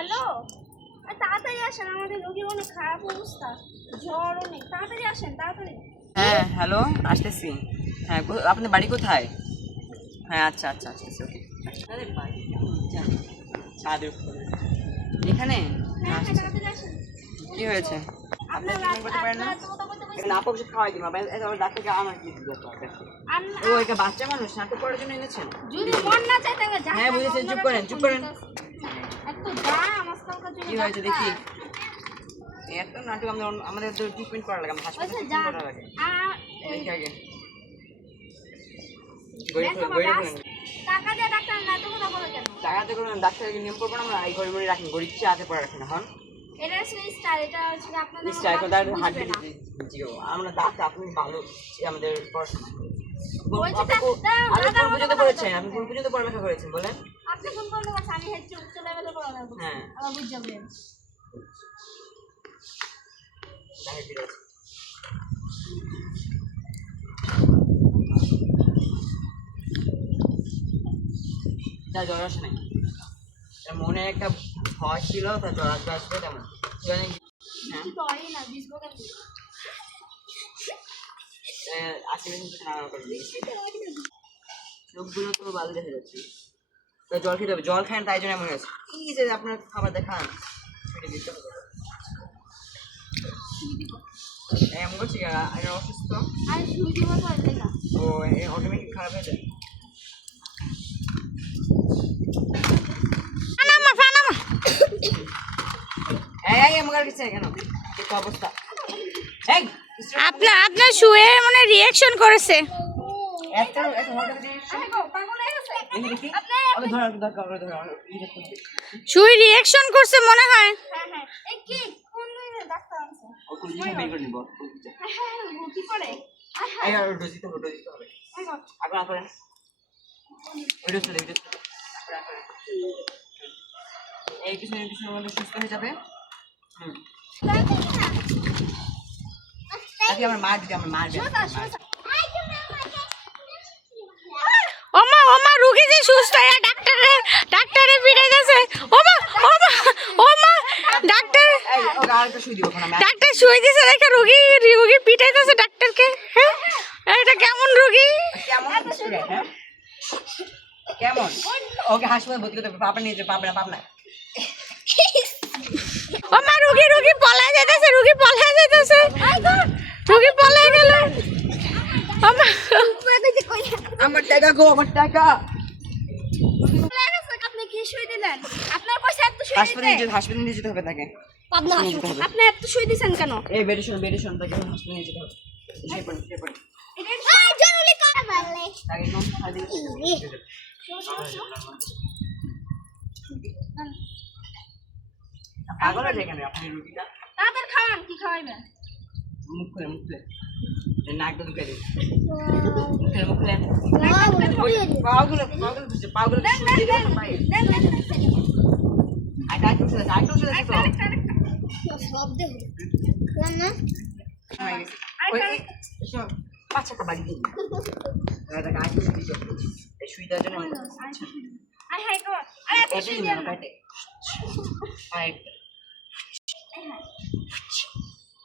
Hello? তাড়াতাড়ি আসেন আমাদের রোগীর অনেক খারাপ অবস্থা। জ্বর অনেক। তাড়াতাড়ি আসেন তাড়াতাড়ি। হ্যাঁ হ্যালো আসতেছি। হ্যাঁ আপনার বাড়ি কোথায়? হ্যাঁ আচ্ছা আচ্ছা আচ্ছা ওকে। ছাদের উপরে। এখানে? হ্যাঁ হ্যাঁ আসেন। কি হয়েছে? আপনি করতে পারেন না। এখানে খাওয়াই দিন ডাক্তারকে আমার কি ও এটা বাচ্চা মানুষ নাটক করার জন্য এনেছেন? যদি মন না চাই তাহলে হ্যাঁ, বুঝেছি, চুপ করেন, চুপ করেন। একটু দাম আজকালকার যুগে কি হয়েছে দেখি এত নাটক আমাদের আমাদের তো ট্রিটমেন্ট করা লাগে হাসপাতালে করা লাগে। দেখি আগে গরিব দেখো গরিব টাকা দিয়ে ডাক্তার না তো কথা বলে কেন? টাকাতে করে ডাক্তারকে নিয়ম করব না আমরা এই গরিব রাখেন গরিব চেয়ে হাতে পরে রাখেন এখন এটা হচ্ছে স্টার এটা হচ্ছে আপনাদের নিশ্চয় এখন হাত বুঝবে আমরা ডাক্তার আপনি ভালো আমাদের পড়াশোনা। আপনি কোন পর্যন্ত দাদা, আপনি কোন পর্যন্ত পড়ালেখা করেছেন বলেন? আপনি ফোন করলে বাস আমি হেড চলে গেলে করে হ্যাঁ। আবার বুঝ জ্বর আসে নাই মনে একটা ভয় ছিল তার জ্বর আসবে আসবে তেমন। জানি হ্যাঁ। কিছু তো তো ভালো দেখা যাচ্ছে। তো জল খেতে হবে। জল খান তাই জন্য এমন হয়েছে। কি যে আপনার খাবার দেখান। এই এমন করছি অসুস্থ? ও অটোমেটিক খারাপ হয়ে যায়। এই এই এই আপনার আপনার শুয়ে মানে রিঅ্যাকশন করেছে। ধর শুই রিঅ্যাকশন করছে মনে হয়। হ্যাঁ হ্যাঁ। এই কিছু কিছু সুস্থ হয়ে যাবে। হুম। আমার মা দিদি আমার মা দিদি ওমা ওমা সুস্থ হয়ে ডাক্তারে ডাক্তারে ফিরে গেছে। ডাক্তার এই ওকে আরেকটা শুই দিব ওখানে আমি ডাক্তার শুয়ে দিছে দেখে রুগী রুগী পিটাইতেছে ডাক্তারকে হ্যাঁ? এটা কেমন রুগী? কেমন? ওকে হাসপাতালে ভর্তি করতে পাপা নিয়ে যাবে পাবে না পাবে না ওমা রুগী রুগী পলায় যাইতেছে, রুগী পলায় যাইতেছে। রুগী পলায় গেল। আমার টাকা গো, আমার টাকা। আপনি কি শুয়ে দিলেন আপনার পয়সা এত শুয়ে হাসপাতালে যেতে হাসপাতালে নিয়ে যেতে হবে তাকে। নিয়ে যেতে আপনি এত শুয়ে দিছেন কেন? এই বেডিশন বেডিশন তাকে হাসপাতালে নিয়ে যেতে হবে। শুয়ে পড়ুন শুয়ে পড়ুন। তাকে একদম খালি দিকে শুয়ে যাবে। পাগল আছে এখানে আপনি রুগীটা তাদের খান কি খাওয়াইবেন? মুখ খুলে মুখ এই নাকটা ঢুকে দিন। মুখে মুখ খুলে। ওই পাগুলো পাগুলো বাড়ি দিন দাদা দিছে এই জন্য আই হাই আরে এটা কাটে।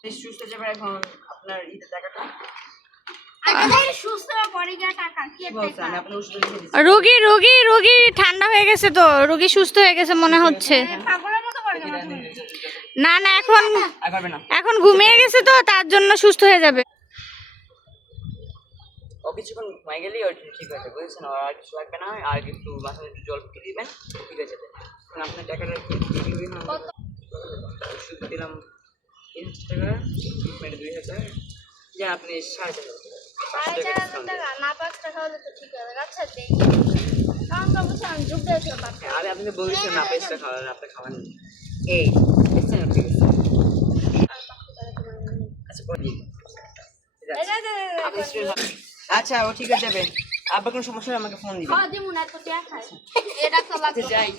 এই যাবে এখন আপনার ঈদের টাকাটা রোগী রোগী রোগী ঠান্ডা হয়ে গেছে তো রোগী সুস্থ হয়ে গেছে মনে হচ্ছে। গেল না না এখন পারবে না। এখন ঘুমিয়ে গেছে তো তার জন্য সুস্থ হয়ে যাবে। ও কিছুক্ষণ ঘুমাই গেলেই ওর ঠিক আছে বুঝেছেন? ওর আর কিছু লাগবে না আর একটু মাথায় একটু জল ফুটিয়ে দিবেন ঠিক আছে এখন আপনার টাকাটা একটু ওষুধ দিলাম তিন হাজার টাকা ট্রিটমেন্ট দুই হাজার। যা আপনি সাড়ে চার হাজার টাকা না পাঁচ টাকা তো ঠিক আছে আচ্ছা দেই কারণ তো যুগ না খাওয়ান আপনি খাওয়ান এই আপনি আচ্ছা। আচ্ছা ও ঠিক আছে যাবে। আবার কোনো সমস্যা হলে আমাকে ফোন না তো এটা তো যাই।